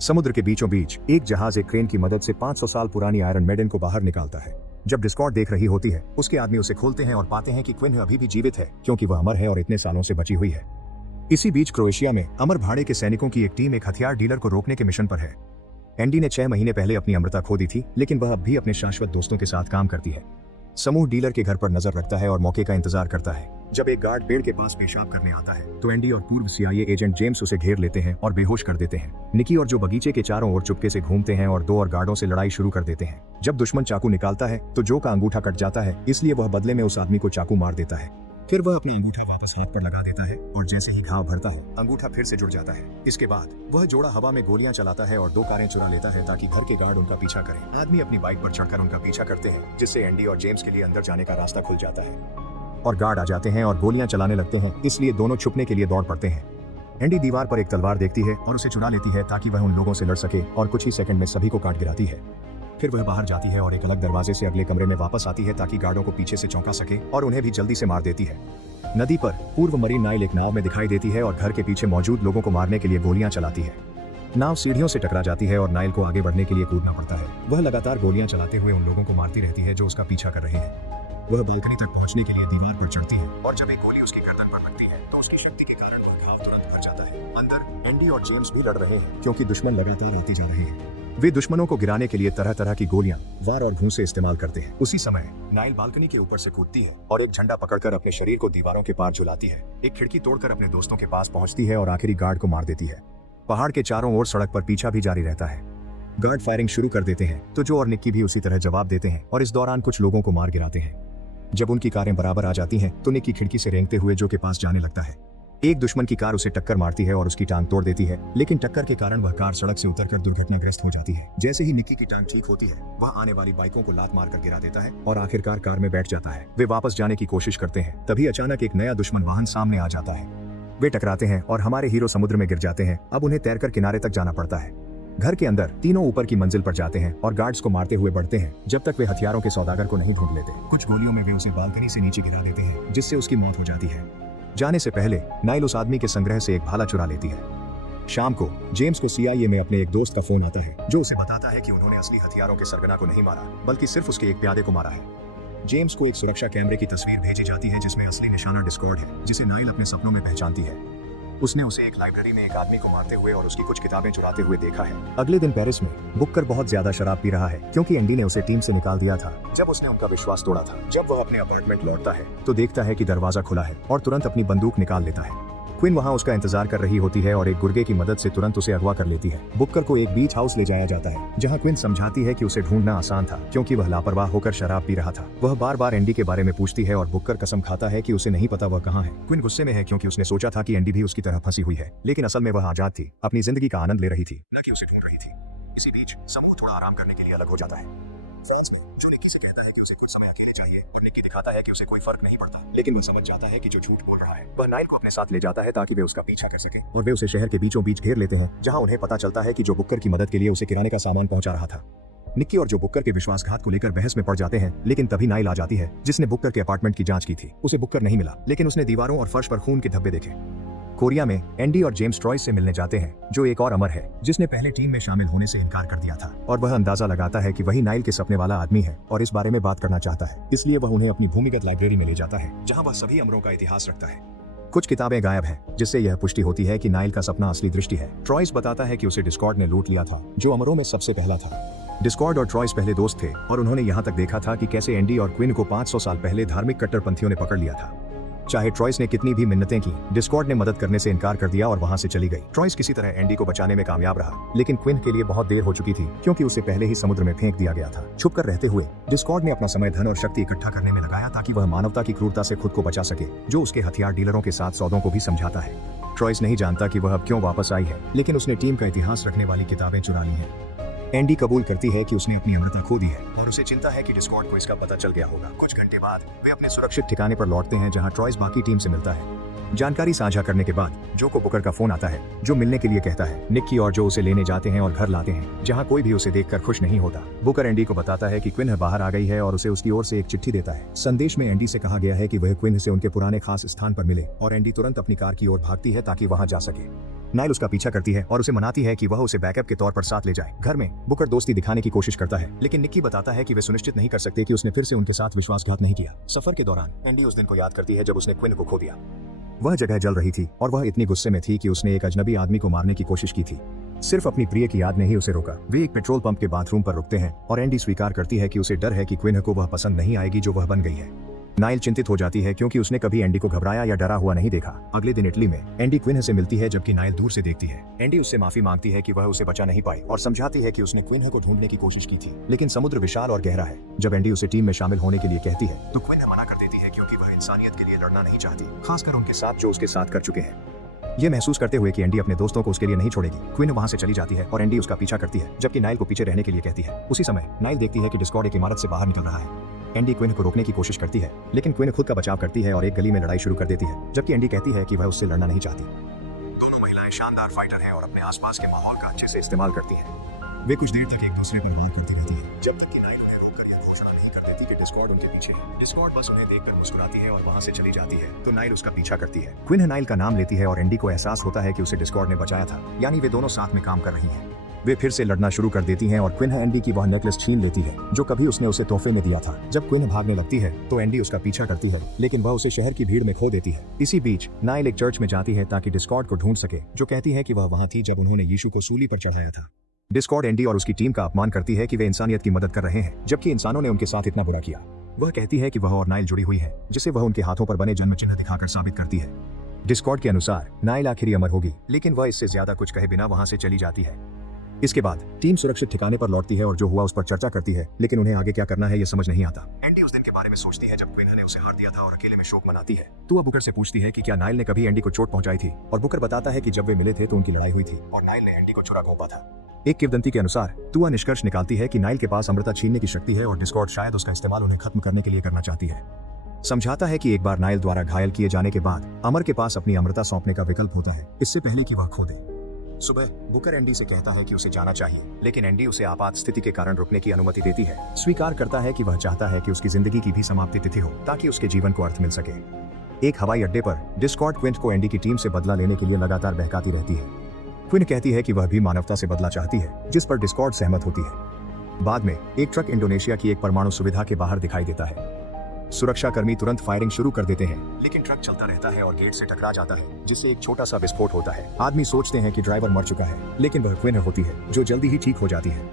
समुद्र के बीचों बीच एक जहाज एक क्रेन की मदद से 500 साल पुरानी आयरन मेडन को बाहर निकालता है। जब डिस्कॉर्ड देख रही होती है, उसके आदमी उसे खोलते हैं और पाते हैं कि क्विन अभी भी जीवित है, क्योंकि वह अमर है और इतने सालों से बची हुई है। इसी बीच क्रोएशिया में अमर भाड़े के सैनिकों की एक टीम एक हथियार डीलर को रोकने के मिशन पर है। एंडी ने 6 महीने पहले अपनी अमरता खो दी थी, लेकिन वह अब भी अपने शाश्वत दोस्तों के साथ काम करती है। समूह डीलर के घर पर नजर रखता है और मौके का इंतजार करता है। जब एक गार्ड पेड़ के पास पेशाब करने आता है तो एंडी और पूर्व CIA एजेंट जेम्स उसे घेर लेते हैं और बेहोश कर देते हैं। निकी और जो बगीचे के चारों ओर चुपके से घूमते हैं और 2 और गार्डों से लड़ाई शुरू कर देते हैं। जब दुश्मन चाकू निकालता है तो जो का अंगूठा कट जाता है, इसलिए वह बदले में उस आदमी को चाकू मार देता है। फिर वह अपना अंगूठा वापस हाथ पर लगा देता है और जैसे ही घाव भरता है, अंगूठा फिर से जुड़ जाता है। इसके बाद वह जोड़ा हवा में गोलियां चलाता है और 2 कारें चुरा लेता है ताकि घर के गार्ड उनका पीछा करें। आदमी अपनी बाइक पर चढ़कर उनका पीछा करते हैं, जिससे एंडी और जेम्स के लिए अंदर जाने का रास्ता खुल जाता है और गार्ड आ जाते हैं और गोलियां चलाने लगते हैं, इसलिए दोनों छुपने के लिए दौड़ पड़ते हैं। एंडी दीवार पर एक तलवार देखती है और उसे चुरा लेती है ताकि वह उन लोगों से लड़ सके और कुछ ही सेकंड में सभी को काट गिराती है। फिर वह बाहर जाती है और एक अलग दरवाजे से अगले कमरे में वापस आती है ताकि गार्डों को पीछे से चौंका सके और उन्हें भी जल्दी से मार देती है। नदी पर पूर्व मरीन नाइल एक नाव में दिखाई देती है और घर के पीछे मौजूद लोगों को मारने के लिए गोलियां चलाती है। नाव सीढ़ियों से टकरा जाती है और नाइल को आगे बढ़ने के लिए कूदना पड़ता है। वह लगातार गोलियां चलाते हुए उन लोगों को मारती रहती है जो उसका पीछा कर रहे हैं। वह बालकनी तक पहुंचने के लिए दीवार पर चढ़ती है और जब एक गोली उसकी गर्दन पर लगती है तो उसकी शक्ति के कारण वह घाव तुरंत भर जाता है। अंदर एंडी और जेम्स भी लड़ रहे हैं, क्योंकि दुश्मन लगातार आती जा रहे हैं। वे दुश्मनों को गिराने के लिए तरह तरह की गोलियां, वार और घूंसे इस्तेमाल करते हैं। उसी समय नाइल बालकनी के ऊपर से कूदती है और एक झंडा पकड़कर अपने शरीर को दीवारों के पार झुलाती है। एक खिड़की तोड़कर अपने दोस्तों के पास पहुंचती है और आखिरी गार्ड को मार देती है। पहाड़ के चारों ओर सड़क पर पीछा भी जारी रहता है। गार्ड फायरिंग शुरू कर देते हैं तो जो और निक्की भी उसी तरह जवाब देते हैं और इस दौरान कुछ लोगों को मार गिराते हैं। जब उनकी कारें बराबर आ जाती हैं तो निक्की खिड़की से रेंगते हुए जो के पास जाने लगता है। एक दुश्मन की कार उसे टक्कर मारती है और उसकी टांग तोड़ देती है, लेकिन टक्कर के कारण वह कार सड़क से उतरकर दुर्घटनाग्रस्त हो जाती है। जैसे ही निक्की की टांग ठीक होती है, वह आने वाली बाइकों को लात मारकर गिरा देता है और आखिरकार कार में बैठ जाता है। वे वापस जाने की कोशिश करते हैं, तभी अचानक एक नया दुश्मन वाहन सामने आ जाता है। वे टकराते हैं और हमारे हीरो समुद्र में गिर जाते हैं। अब उन्हें तैरकर किनारे तक जाना पड़ता है। घर के अंदर तीनों ऊपर की मंजिल पर जाते हैं और गार्ड्स को मारते हुए बढ़ते हैं जब तक वे हथियारों के सौदागर को नहीं ढूंढ लेते। कुछ गोलियों में वे उसे बालकनी से नीचे गिरा देते हैं, जिससे उसकी मौत हो जाती है। जाने से पहले नाइल उस आदमी के संग्रह से एक भाला चुरा लेती है। शाम को जेम्स को CIA में अपने एक दोस्त का फोन आता है, जो उसे बताता है कि उन्होंने असली हथियारों के सरगना को नहीं मारा, बल्कि सिर्फ उसके एक प्यादे को मारा है। जेम्स को एक सुरक्षा कैमरे की तस्वीर भेजी जाती है जिसमें असली निशाना डिस्कॉर्ड है, जिसे नाइल अपने सपनों में पहचानती है। उसने उसे एक लाइब्रेरी में एक आदमी को मारते हुए और उसकी कुछ किताबें चुराते हुए देखा है। अगले दिन पेरिस में बुक्कर बहुत ज्यादा शराब पी रहा है, क्योंकि एंडी ने उसे टीम से निकाल दिया था जब उसने उनका विश्वास तोड़ा था। जब वह अपने अपार्टमेंट लौटता है तो देखता है कि दरवाजा खुला है और तुरंत अपनी बंदूक निकाल लेता है। क्विन वहां उसका इंतजार कर रही होती है और एक गुर्गे की मदद से तुरंत उसे अगवा कर लेती है। बुक्कर को एक बीच हाउस ले जाया जाता है, जहां क्विन समझाती है कि उसे ढूंढना आसान था, क्योंकि वह लापरवाह होकर शराब पी रहा था। वह बार बार एंडी के बारे में पूछती है और बुक्कर कसम खाता है कि उसे नहीं पता वह कहाँ है। क्विन गुस्से में है क्योंकि उसने सोचा था कि एंडी भी उसकी तरह फंसी हुई है, लेकिन असल में वह आजाद थी, अपनी जिंदगी का आनंद ले रही थी, न कि उसे ढूंढ रही थी। इसी बीच समूह थोड़ा आराम करने के लिए अलग हो जाता है। जो निक्की से कहता है कि उसे कुछ समय अकेले चाहिए और निक्की दिखाता है कि उसे कोई फर्क नहीं पड़ता, लेकिन वह समझ जाता है कि जो झूठ बोल रहा है। वह नाइल को अपने साथ ले जाता है ताकि वे उसका पीछा कर सके और वे उसे शहर के बीचों बीच घेर लेते हैं, जहां उन्हें पता चलता है कि जो बुक्कर की मदद के लिए उसे किराने का सामान पहुंचा रहा था। निक्की और जो बुक्कर के विश्वासघात को लेकर बहस में पड़ जाते हैं, लेकिन तभी नाइल आ जाती है, जिसने बुक्कर के अपार्टमेंट की जांच की थी। उसे बुक्कर नहीं मिला, लेकिन उसने दीवारों और फर्श पर खून के धब्बे देखे। कोरिया में एंडी और जेम्स ट्रॉयस से मिलने जाते हैं, जो एक और अमर है, जिसने पहले टीम में शामिल होने से इनकार कर दिया था, और वह अंदाजा लगाता है कि वही नाइल के सपने वाला आदमी है और इस बारे में बात करना चाहता है। इसलिए वह उन्हें अपनी भूमिगत लाइब्रेरी में ले जाता है, जहां वह सभी अमरों का इतिहास रखता है। कुछ किताबें गायब हैं, जिससे यह पुष्टि होती है कि नाइल का सपना असली दृष्टि है। ट्रॉयस बताता है कि उसे डिस्कॉर्ड ने लूट लिया था, जो अमरों में सबसे पहला था। डिस्कॉर्ड और ट्रॉयस पहले दोस्त थे और उन्होंने यहाँ तक देखा था कि कैसे एंडी और क्विन को 500 साल पहले धार्मिक कट्टरपंथियों ने पकड़ लिया था। चाहे ट्रॉयस ने कितनी भी मिन्नतें की, डिस्कॉर्ड ने मदद करने से इनकार कर दिया और वहां से चली गई। ट्रॉयस किसी तरह एंडी को बचाने में कामयाब रहा, लेकिन क्विन के लिए बहुत देर हो चुकी थी, क्योंकि उसे पहले ही समुद्र में फेंक दिया गया था। छुपकर रहते हुए डिस्कॉर्ड ने अपना समय, धन और शक्ति इकट्ठा करने में लगाया ताकि वह मानवता की क्रूरता से खुद को बचा सके, जो उसके हथियार डीलरों के साथ सौदों को भी समझाता है। ट्रॉयस नहीं जानता कि वह अब क्यों वापस आई है, लेकिन उसने टीम का इतिहास रखने वाली किताबें चुरा ली हैं। एंडी कबूल करती है कि उसने अपनी अमरता खो दी है और उसे चिंता है कि डिस्कॉर्ड को इसका पता चल गया होगा। कुछ घंटे बाद वे अपने सुरक्षित ठिकाने पर लौटते हैं, जहां ट्रॉयस बाकी टीम से मिलता है। जानकारी साझा करने के बाद जो को बुकर का फोन आता है, जो मिलने के लिए कहता है। निक्की और जो उसे लेने जाते हैं और घर लाते हैं, जहां कोई भी उसे देखकर खुश नहीं होता। बुकर एंडी को बताता है कि क्विन बाहर आ गई है और उसे उसकी ओर से एक चिट्ठी देता है। संदेश में एंडी से कहा गया है कि वह क्विन से उनके पुराने खास स्थान पर मिले और एंडी तुरंत अपनी कार की ओर भागती है ताकि वहां जा सके। नाइल उसका पीछा करती है और उसे मनाती है कि वह उसे बैकअप के तौर पर साथ ले जाए। घर में बुकर दोस्ती दिखाने की कोशिश करता है, लेकिन निक्की बताता है कि वे सुनिश्चित नहीं कर सकते कि उसने फिर से उनके साथ विश्वासघात नहीं किया। सफर के दौरान एंडी उस दिन को याद करती है जब उसने क्विन को खो दिया। वह जगह जल रही थी और वह इतनी गुस्से में थी कि उसने एक अजनबी आदमी को मारने की कोशिश की थी। सिर्फ अपनी प्रिय की याद ने ही उसे रोका। वे एक पेट्रोल पंप के बाथरूम पर रुकते हैं और एंडी स्वीकार करती है कि उसे डर है कि क्विन को वह पसंद नहीं आएगी जो वह बन गई है। नाइल चिंतित हो जाती है क्योंकि उसने कभी एंडी को घबराया या डरा हुआ नहीं देखा। अगले दिन इटली में एंडी क्विन से मिलती है जबकि नाइल दूर से देखती है। एंडी उससे माफी मांगती है कि वह उसे बचा नहीं पाई और समझाती है कि उसने क्विन को ढूंढने की कोशिश की थी, लेकिन समुद्र विशाल और गहरा है। जब एंडी उसे टीम में शामिल होने के लिए कहती है तो क्विन मना कर देती है क्योंकि वह इंसानियत के लिए लड़ना नहीं चाहती, खासकर उनके साथ जो उसके साथ कर चुके हैं। ये महसूस करते हुए कि एंडी अपने दोस्तों को उसके लिए नहीं छोड़ेगी, क्विन वहां से चली जाती है और एंडी उसका पीछा करती है जबकि नाइल को पीछे रहने के लिए कहती है। उसी समय नाइल देखती है कि डिस्कॉर्ड एक इमारत से बाहर निकल रहा है। एंडी क्विन को रोकने की कोशिश करती है, लेकिन क्विन खुद का बचाव करती है और एक गली में लड़ाई शुरू कर देती है, जबकि एंडी कहती है कि वह उससे लड़ना नहीं चाहती। दोनों महिलाएं शानदार फाइटर हैं और अपने आसपास के माहौल का अच्छे से इस्तेमाल करती हैं। वे कुछ देर तक एक दूसरे पर वार करती रहती है, जब तक कि नाइल उन्हें रोककर यह घोषणा नहीं कर देती कि डिस्कॉर्ड उनके पीछे है। डिस्कॉर्ड बस उन्हें देखकर मुस्कुराती है और वहां से चली जाती है, तो नाइल उसका पीछा करती है। क्विन नाइल का नाम लेती है और एंडी को एहसास होता है कि उसे डिस्कॉर्ड ने बचाया था, यानी वे दोनों साथ में काम कर रही हैं। वे फिर से लड़ना शुरू कर देती हैं और क्विन एंडी की वह नेकलेस छीन लेती है जो कभी उसने उसे तोहफे में दिया था। जब क्विन भागने लगती है तो एंडी उसका पीछा करती है, लेकिन वह उसे शहर की भीड़ में खो देती है। इसी बीच नाइल एक चर्च में जाती है ताकि डिस्कॉर्ड को ढूंढ सके, जो कहती है कि वह वहां थी जब उन्होंने यीशु को सूली पर चढ़ाया था। डिस्कॉर्ड एंडी और उसकी टीम का अपमान करती है कि वे इंसानियत की मदद कर रहे हैं, जबकि इंसानों ने उनके साथ इतना बुरा किया। वह कहती है कि वह और नाइल जुड़ी हुई है, जिसे वह उनके हाथों पर बने जन्म चिन्ह दिखाकर साबित करती है। डिस्कॉर्ड के अनुसार नाइल आखिरी अमर होगी, लेकिन वह इससे ज्यादा कुछ कहे बिना वहां से चली जाती है। इसके बाद टीम सुरक्षित ठिकाने पर लौटती है और जो हुआ उस पर चर्चा करती है, लेकिन उन्हें आगे क्या करना है ये समझ नहीं आता। एंडी उस दिन के बारे में सोचती है जब क्विन ने उसे हार दिया था और अकेले में शोक मनाती है। तुआ बुकर से पूछती है कि क्या नाइल ने कभी एंडी को चोट पहुंचाई थी, और बुकर बताता है कि जब वे मिले थे तो उनकी लड़ाई हुई थी और नाइल ने एंडी को छुरा घोंपा था। एक किंवदंती के अनुसार तुआ निष्कर्ष निकालती है कि नाइल के पास अमृता छीनने की शक्ति है और डिस्कॉर्ड शायद उसका इस्तेमाल उन्हें खत्म करने के लिए करना चाहती है। समझाता है कि एक बार नाइल द्वारा घायल किए जाने के बाद अमर के पास अपनी अमृता सौंपने का विकल्प होता है, इससे पहले कि वह खो दे। सुबह बुकर एंडी से कहता है कि उसे जाना चाहिए, लेकिन एंडी उसे आपात स्थिति के कारण रुकने की अनुमति देती है। स्वीकार करता है कि वह चाहता है कि उसकी जिंदगी की भी समाप्ति तिथि हो ताकि उसके जीवन को अर्थ मिल सके। एक हवाई अड्डे पर डिस्कॉर्ड क्विन को एंडी की टीम से बदला लेने के लिए लगातार बहकाती रहती है। क्विन कहती है कि वह भी मानवता से बदला चाहती है, जिस पर डिस्कॉर्ड सहमत होती है। बाद में एक ट्रक इंडोनेशिया की एक परमाणु सुविधा के बाहर दिखाई देता है। सुरक्षाकर्मी तुरंत फायरिंग शुरू कर देते हैं, लेकिन ट्रक चलता रहता है और गेट से टकरा जाता है, जिससे एक छोटा सा विस्फोट होता है। आदमी सोचते हैं कि ड्राइवर मर चुका है, लेकिन वह क्विन होती है जो जल्दी ही ठीक हो जाती है।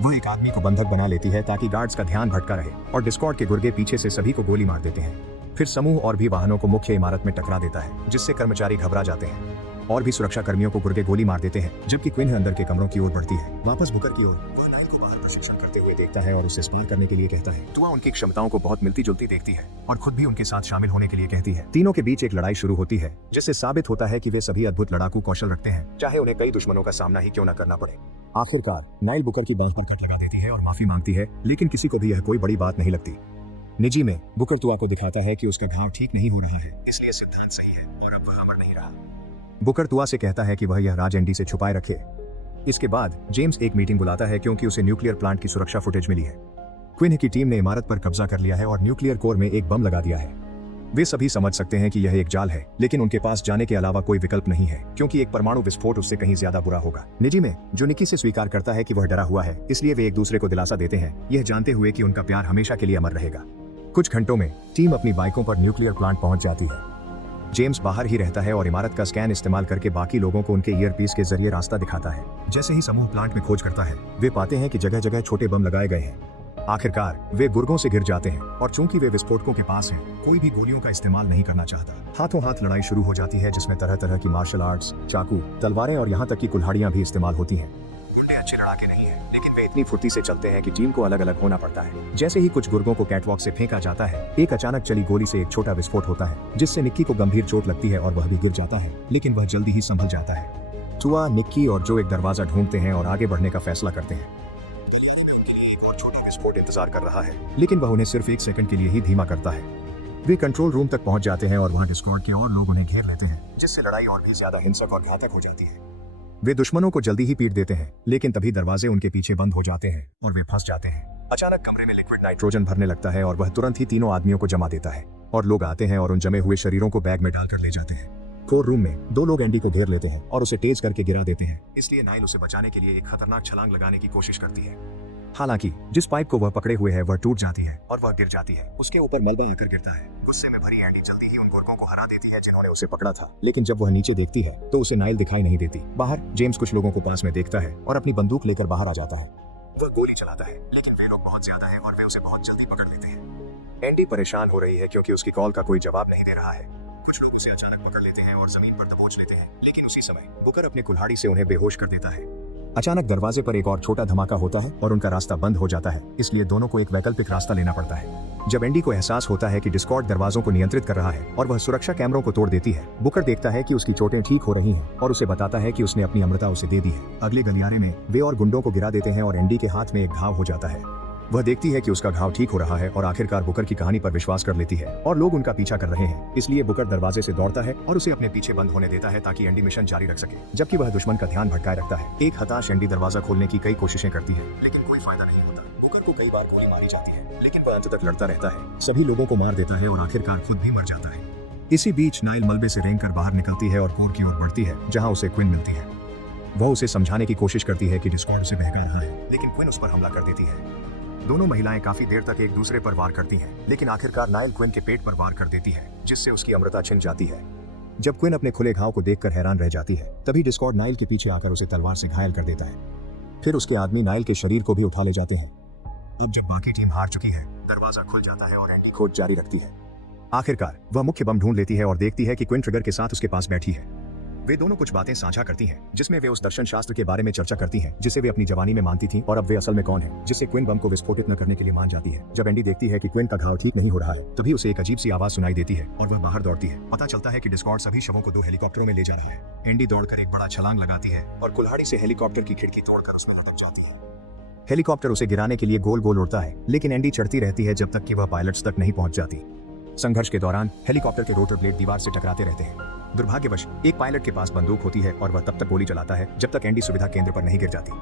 वह एक आदमी को बंधक बना लेती है ताकि गार्ड्स का ध्यान भटका रहे, और डिस्कॉर्ड के गुर्गे पीछे से सभी को गोली मार देते हैं। फिर समूह और भी वाहनों को मुख्य इमारत में टकरा देता है, जिससे कर्मचारी घबरा जाते हैं और भी सुरक्षा कर्मियों को गुर्गे गोली मार देते हैं, जबकि क्विन अंदर के कमरों की ओर बढ़ती है। वापस बुकर की ओर वह नाइल को बाहर प्रशिक्षण करते हुए देखता है और उसे स्पार करने के लिए कहता है। तुआ उनकी क्षमताओं को बहुत मिलती जुलती देखती है और खुद भी उनके साथ शामिल होने के लिए कहती है। तीनों के बीच एक लड़ाई शुरू होती है, जिससे साबित होता है कि वे सभी अद्भुत लड़ाकू कौशल रखते हैं, चाहे उन्हें कई दुश्मनों का सामना ही क्यों न करना पड़े। आखिरकार नाइल बुकर की बात पर कट लगा देती है और माफी मांगती है, लेकिन किसी को भी यह कोई बड़ी बात नहीं लगती। निजी में बुकर तुआ को दिखाता है कि उसका घाव ठीक नहीं हो रहा है, इसलिए सिद्धांत सही है और अब वह अमर नहीं रहा। बुकर तुआ से कहता है कि वह यह राज एंडी से छुपाए रखे। इसके बाद जेम्स एक मीटिंग बुलाता है क्योंकि उसे न्यूक्लियर प्लांट की सुरक्षा फुटेज मिली है। क्विन की टीम ने इमारत पर कब्जा कर लिया है और न्यूक्लियर कोर में एक बम लगा दिया है। वे सभी समझ सकते हैं कि यह एक जाल है, लेकिन उनके पास जाने के अलावा कोई विकल्प नहीं है, क्योंकि एक परमाणु विस्फोट उससे कहीं ज्यादा बुरा होगा। निजी में जो निक्की से स्वीकार करता है कि वह डरा हुआ है, इसलिए वे एक दूसरे को दिलासा देते हैं, यह जानते हुए कि उनका प्यार हमेशा के लिए अमर रहेगा। कुछ घंटों में टीम अपनी बाइकों पर न्यूक्लियर प्लांट पहुंच जाती है। जेम्स बाहर ही रहता है और इमारत का स्कैन इस्तेमाल करके बाकी लोगों को उनके ईयरपीस के जरिए रास्ता दिखाता है। जैसे ही समूह प्लांट में खोज करता है, वे पाते हैं कि जगह जगह छोटे बम लगाए गए हैं। आखिरकार वे गुर्गों से गिर जाते हैं और चूंकि वे विस्फोटकों के पास हैं, कोई भी गोलियों का इस्तेमाल नहीं करना चाहता। हाथों हाथ लड़ाई शुरू हो जाती है, जिसमें तरह तरह की मार्शल आर्ट्स, चाकू, तलवारें और यहाँ तक की कुल्हाड़ियां भी इस्तेमाल होती हैं। गुंडे अच्छे लड़ाके नहीं है, लेकिन वे इतनी फुर्ती से चलते हैं कि टीम को अलग अलग होना पड़ता है। जैसे ही कुछ गुर्गों को कैटवॉक से फेंका जाता है, एक अचानक चली गोली से एक छोटा विस्फोट होता है, जिससे निक्की को गंभीर चोट लगती है और वह भी गिर जाता है, लेकिन वह जल्दी ही संभल जाता है। तुआ, निक्की और जो एक दरवाजा ढूंढते हैं और आगे बढ़ने का फैसला करते हैं। एक और छोटा विस्फोट इंतजार कर रहा है, लेकिन वह उन्हें सिर्फ एक सेकंड के लिए ही धीमा करता है। वे कंट्रोल रूम तक पहुंच जाते हैं और वहां डिस्कॉर्ड के और लोग उन्हें घेर लेते हैं, जिससे लड़ाई और भी ज्यादा हिंसक और घातक हो जाती है। वे दुश्मनों को जल्दी ही पीट देते हैं, लेकिन तभी दरवाजे उनके पीछे बंद हो जाते हैं और वे फंस जाते हैं। अचानक कमरे में लिक्विड नाइट्रोजन भरने लगता है और वह तुरंत ही तीनों आदमियों को जमा देता है, और लोग आते हैं और उन जमे हुए शरीरों को बैग में डालकर ले जाते हैं। कोर रूम में दो लोग एंडी को घेर लेते हैं और उसे तेज करके गिरा देते हैं, इसलिए नाइल उसे बचाने के लिए एक खतरनाक छलांग लगाने की कोशिश करती है। हालांकि जिस पाइप को वह पकड़े हुए है वह टूट जाती है और वह गिर जाती है। उसके ऊपर मलबा आकर गिरता है। गुस्से में भरी एंडी जल्दी ही उन गोरकों को हरा देती है जिन्होंने उसे पकड़ा था, लेकिन जब वह नीचे देखती है तो उसे नाइल दिखाई नहीं देती। बाहर जेम्स कुछ लोगों को पास में देखता है और अपनी बंदूक लेकर बाहर आ जाता है। वह गोली चलाता है, लेकिन वे लोग बहुत ज्यादा है और वे उसे बहुत जल्दी पकड़ लेते हैं। एंडी परेशान हो रही है क्योंकि उसकी कॉल का कोई जवाब नहीं दे रहा है। कुछ लोग उसे अचानक पकड़ लेते हैं और जमीन पर दबोच लेते हैं, लेकिन उसी समय बुकर अपनी कुल्हाड़ी से उन्हें बेहोश कर देता है। अचानक दरवाजे पर एक और छोटा धमाका होता है और उनका रास्ता बंद हो जाता है, इसलिए दोनों को एक वैकल्पिक रास्ता लेना पड़ता है। जब एंडी को एहसास होता है कि डिस्कॉर्ड दरवाजों को नियंत्रित कर रहा है और वह सुरक्षा कैमरों को तोड़ देती है, बुकर देखता है कि उसकी चोटें ठीक हो रही हैं और उसे बताता है कि उसने अपनी अमृता उसे दे दी है। अगले गलियारे में वे और गुंडों को गिरा देते हैं और एंडी के हाथ में एक घाव हो जाता है। वह देखती है कि उसका घाव ठीक हो रहा है और आखिरकार बुकर की कहानी पर विश्वास कर लेती है और लोग उनका पीछा कर रहे हैं, इसलिए बुकर दरवाजे से दौड़ता है और उसे अपने पीछे बंद होने देता है ताकि एंडी मिशन जारी रख सके, जबकि वह दुश्मन का ध्यान भटकाए रखता है। एक हताश एंडी दरवाजा खोलने की कई कोशिशें करती है, लेकिन कोई फायदा नहीं होता। बुकर को कई बार गोली मारी जाती है, लेकिन वह अंत तक लड़ता रहता है, सभी लोगों को मार देता है और आखिरकार खुद भी मर जाता है। इसी बीच नाइल मलबे से रेंग कर बाहर निकलती है और कोर की ओर बढ़ती है, जहाँ उसे क्विन मिलती है। वह उसे समझाने की कोशिश करती है कि डिस्कॉर्ड उसे बहका रहा है, लेकिन क्विन उस पर हमला कर देती है। दोनों महिलाएं काफी देर तक एक दूसरे पर वार करती हैं, लेकिन आखिरकार नाइल क्विन के पेट पर वार कर देती है, जिससे उसकी अमृता छिन जाती है। जब क्विन अपने खुले घाव को देखकर हैरान रह जाती है, तभी डिस्कॉर्ड नाइल के पीछे आकर उसे तलवार से घायल कर देता है। फिर उसके आदमी नाइल के शरीर को भी उठा ले जाते हैं। अब जब बाकी टीम हार चुकी है, दरवाजा खुल जाता है और एंडी खोज जारी रखती है। आखिरकार वह मुख्य बम ढूंढ लेती है और देखती है कि क्विन ट्रिगर के साथ उसके पास बैठी है। वे दोनों कुछ बातें साझा करती हैं, जिसमें वे उस दर्शन शास्त्र के बारे में चर्चा करती हैं जिसे वे अपनी जवानी में मानती थीं, और अब वे असल में कौन है, जिससे क्विन बम को विस्फोटित न करने के लिए मान जाती है। जब एंडी देखती है कि क्विन का घाव ठीक नहीं हो रहा है, तभी उसे एक अजीब सी आवाज सुनाई देती है और वह बाहर दौड़ती है। पता चलता है कि डिस्कॉर्ड सभी शवों को 2 हेलीकॉप्टरों में ले जा रहा है। एंडी दौड़कर एक बड़ा छलांग लगाती है और कुल्हाड़ी से हेलीकॉप्टर की खिड़की तोड़कर उसमें लटक जाती है। हेलीकॉप्टर उसे गिराने के लिए गोल गोल उड़ता है, लेकिन एंडी चढ़ती रहती है जब तक कि वह पायलट्स तक नहीं पहुंच जाती। संघर्ष के दौरान हेलीकॉप्टर के रोटर ब्लेड दीवार से टकराते रहते हैं। दुर्भाग्यवश एक पायलट के पास बंदूक होती है और वह तब तक गोली चलाता है जब तक एंडी सुविधा केंद्र पर नहीं गिर जाती।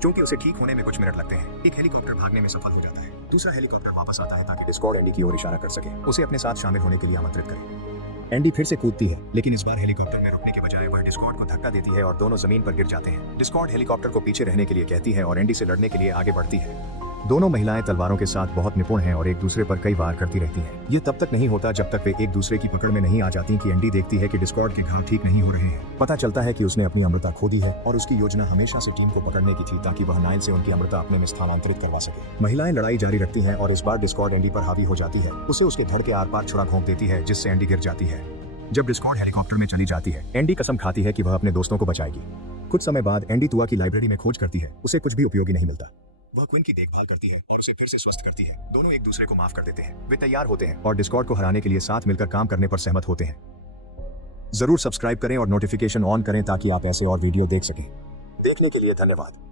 क्योंकि उसे ठीक होने में कुछ मिनट लगते हैं, एक हेलीकॉप्टर भागने में सफल हो जाता है। दूसरा हेलीकॉप्टर वापस आता है ताकि डिस्कॉर्ड एंडी की ओर इशारा कर सके, उसे अपने साथ शामिल होने के लिए आमंत्रित करे। एंडी फिर से कूदती है, लेकिन इस बार हेलीकॉप्टर में रुकने के बजाय वह डिस्कॉर्ड को धक्का देती है और दोनों जमीन पर गिर जाते हैं। डिस्कॉर्ड हेलीकॉप्टर को पीछे रहने के लिए कहती है और एंडी से लड़ने के लिए आगे बढ़ती है। दोनों महिलाएं तलवारों के साथ बहुत निपुण हैं और एक दूसरे पर कई वार करती रहती हैं। ये तब तक नहीं होता जब तक वे एक दूसरे की पकड़ में नहीं आ जाती कि एंडी देखती है कि डिस्कॉर्ड के घाव ठीक नहीं हो रहे हैं। पता चलता है कि उसने अपनी अमृता खो दी है और उसकी योजना हमेशा से टीम को पकड़ने की थी ताकि वह नाइल से उनकी अमृता अपने में स्थानांतरित करवा सके। महिलाएं लड़ाई जारी रखती हैं और इस बार डिस्कॉर्ड एंडी पर हावी हो जाती है। उसे उसके धड़ के आर पार छुरा घोंप देती है, जिससे एंडी गिर जाती है। जब डिस्कॉर्ड हेलीकॉप्टर में चली जाती है, एंडी कसम खाती है कि वह अपने दोस्तों को बचाएगी। कुछ समय बाद एंडी तुआ की लाइब्रेरी में खोज करती है, उसे कुछ भी उपयोगी नहीं मिलता। वह क्विन की देखभाल करती है और उसे फिर से स्वस्थ करती है। दोनों एक दूसरे को माफ कर देते हैं। वे तैयार होते हैं और डिस्कॉर्ड को हराने के लिए साथ मिलकर काम करने पर सहमत होते हैं। जरूर सब्सक्राइब करें और नोटिफिकेशन ऑन करें ताकि आप ऐसे और वीडियो देख सकें। देखने के लिए धन्यवाद।